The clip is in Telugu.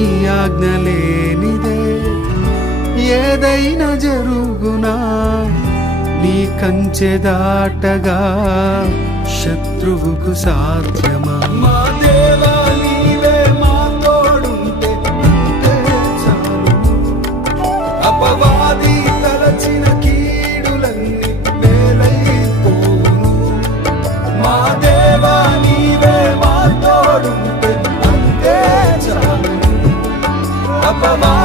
నీ ఆజ్ఞ లేనిదే ఏదైనా జరుగునా, నీ కంచె దాటగా శత్రువుకు సాధ్యమా? మా దేవా నీవే మా తోడుంటే అంతే చాలు. అపవాది తలచిన కీడులన్నీ వేలైపోను. మా దేవా నీవే మా తోడుంటే అంతే చాలు. అపవాది